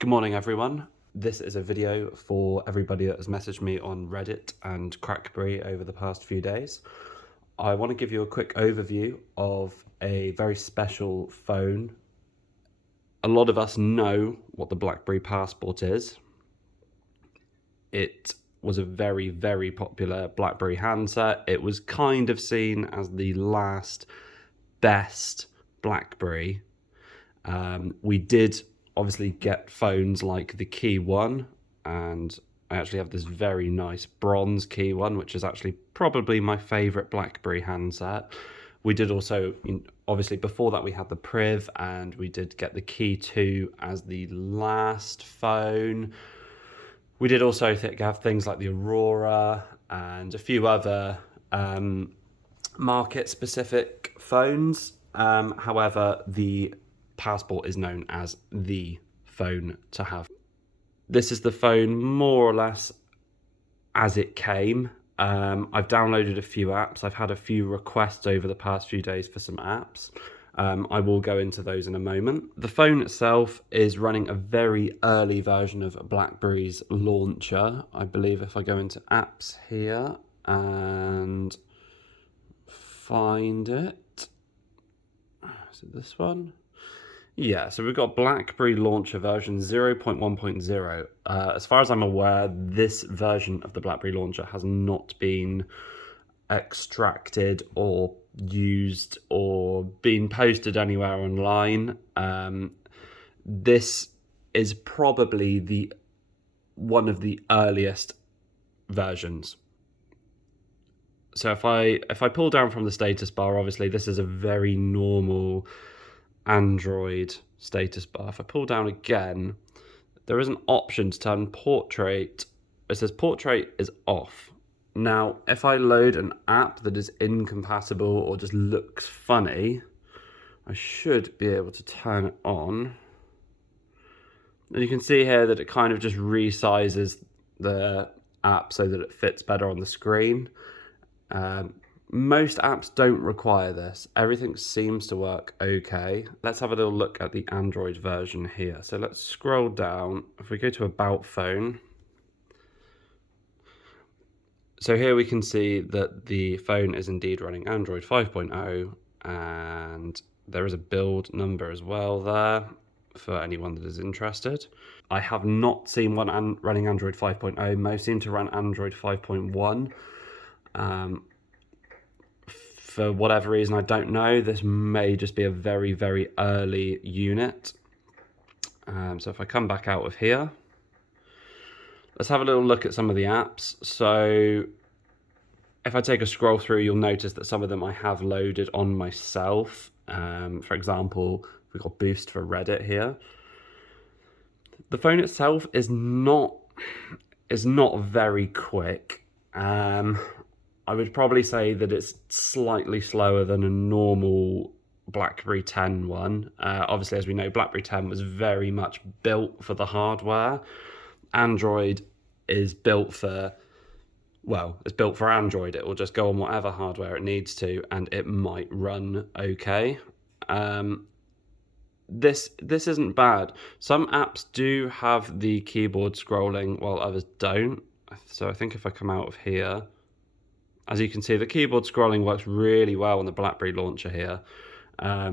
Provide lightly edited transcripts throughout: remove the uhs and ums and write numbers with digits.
Good morning, everyone. This is a video for everybody that has messaged me on Reddit and Crackberry over the past few days. I want to give you a quick overview of a very special phone. A lot of us know what the BlackBerry Passport is. It was a very, very popular BlackBerry handset. It was kind of seen as the last best BlackBerry. We did obviously get phones like the Key 1, and I actually have this very nice bronze Key 1, which is actually probably my favorite BlackBerry handset. We did also, obviously before that we had the Priv, and we did get the Key 2 as the last phone. We did also have things like the Aurora and a few other market specific phones. However, the Passport is known as the phone to have. This is the phone more or less as it came. I've downloaded a few apps. I've had a few requests over the past few days for some apps. I will go into those in a moment. The phone itself is running a very early version of BlackBerry's launcher. I believe if I go into apps here and find it, is it this one? Yeah, so we've got BlackBerry launcher version 0.1.0. As far as I'm aware, this version of the BlackBerry launcher has not been extracted or used or been posted anywhere online. This is probably one of the earliest versions. So if I pull down from the status bar, obviously this is a very normal Android status bar. If I pull down again, there is an option to turn portrait. It says portrait is off. Now, if I load an app that is incompatible or just looks funny, I should be able to turn it on. And you can see here that it kind of just resizes the app so that it fits better on the screen. Most apps don't require this. Everything seems to work okay. Let's have a little look at the Android version here. So let's scroll down. If we go to About Phone. So here we can see that the phone is indeed running Android 5.0, and there is a build number as well there for anyone that is interested. I have not seen one running Android 5.0. Most seem to run Android 5.1. For whatever reason, I don't know. This may just be a very, very early unit. So if I come back out of here, let's have a little look at some of the apps. So if I take a scroll through, you'll notice that some of them I have loaded on myself. For example, we've got Boost for Reddit here. The phone itself is not very quick. I would probably say that it's slightly slower than a normal BlackBerry 10 one. Obviously, as we know, BlackBerry 10 was very much built for the hardware. Android is built for, it's built for Android. It will just go on whatever hardware it needs to, and it might run okay. This isn't bad. Some apps do have the keyboard scrolling while others don't. So I think if I come out of here, as you can see, the keyboard scrolling works really well on the BlackBerry launcher here. I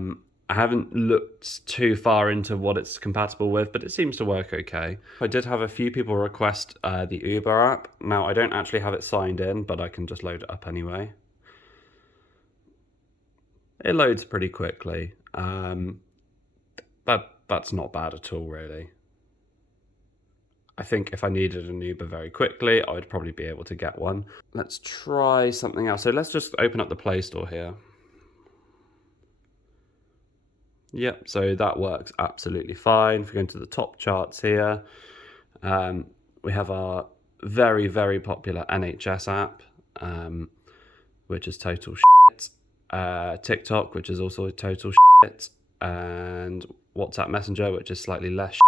haven't looked too far into what it's compatible with, but it seems to work okay. I did have a few people request the Uber app. Now, I don't actually have it signed in, but I can just load it up anyway. It loads pretty quickly. That's not bad at all, really. I think if I needed an Uber very quickly, I would probably be able to get one. Let's try something else. So let's just open up the Play Store here. Yep, so that works absolutely fine. If we go into the top charts here, we have our very, very popular NHS app, which is total shit. TikTok, which is also total shit. And WhatsApp Messenger, which is slightly less shit.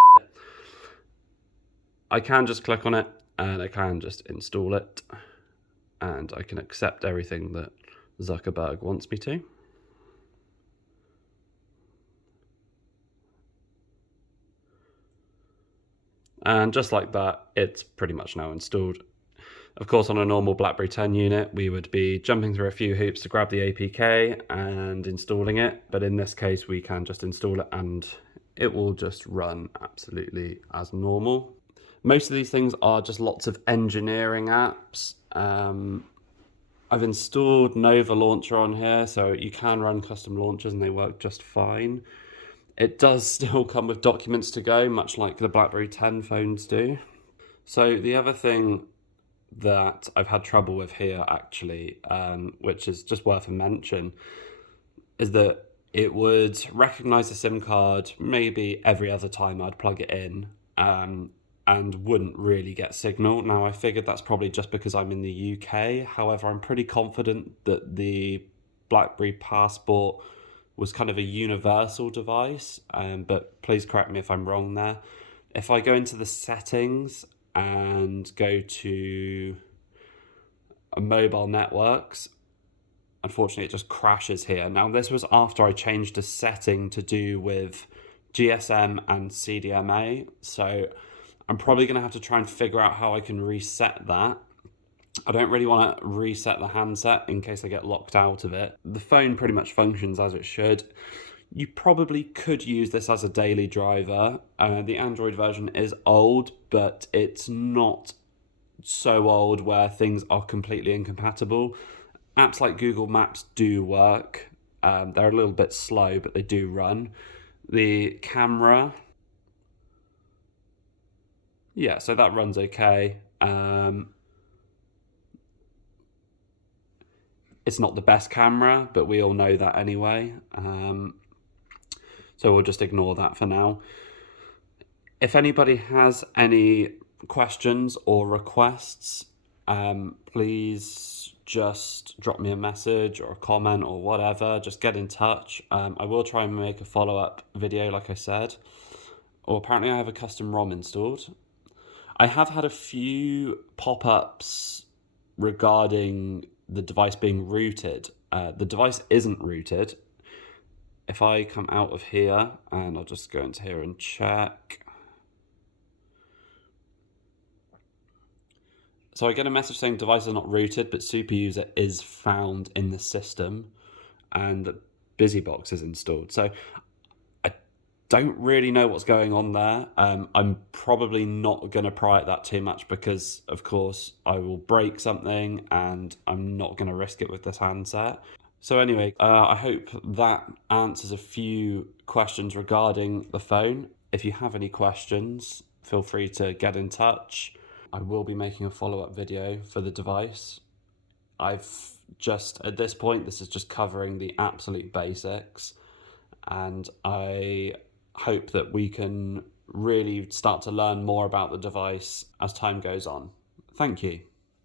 I can just click on it and I can just install it, and I can accept everything that Zuckerberg wants me to. And just like that, it's pretty much now installed. Of course, on a normal BlackBerry 10 unit, we would be jumping through a few hoops to grab the APK and installing it. But in this case, we can just install it and it will just run absolutely as normal. Most of these things are just lots of engineering apps. I've installed Nova Launcher on here, so you can run custom launchers and they work just fine. It does still come with documents to go, much like the BlackBerry 10 phones do. So the other thing that I've had trouble with here actually, which is just worth a mention, is that it would recognize the SIM card maybe every other time I'd plug it in, and wouldn't really get signal. Now I figured that's probably just because I'm in the UK. However, I'm pretty confident that the BlackBerry Passport was kind of a universal device, but please correct me if I'm wrong there. If I go into the settings and go to mobile networks, unfortunately it just crashes here. Now this was after I changed a setting to do with GSM and CDMA, so I'm probably going to have to try and figure out how I can reset that. I don't really want to reset the handset in case I get locked out of it. The phone pretty much functions as it should. You probably could use this as a daily driver. The Android version is old, but it's not so old where things are completely incompatible. Apps like Google Maps do work. They're a little bit slow, but they do run. The camera, yeah, so that runs okay. It's not the best camera, but we all know that anyway. So we'll just ignore that for now. If anybody has any questions or requests, please just drop me a message or a comment or whatever. Just get in touch. I will try and make a follow-up video, like I said. Or apparently I have a custom ROM installed. I have had a few pop-ups regarding the device being rooted. The device isn't rooted. If I come out of here, and I'll just go into here and check. So I get a message saying device is not rooted, but super user is found in the system, and the BusyBox is installed. So I don't really know what's going on there. I'm probably not going to pry at that too much because, of course, I will break something and I'm not going to risk it with this handset. So anyway, I hope that answers a few questions regarding the phone. If you have any questions, feel free to get in touch. I will be making a follow-up video for the device. I've just, at this point, this is just covering the absolute basics, and I hope that we can really start to learn more about the device as time goes on. Thank you.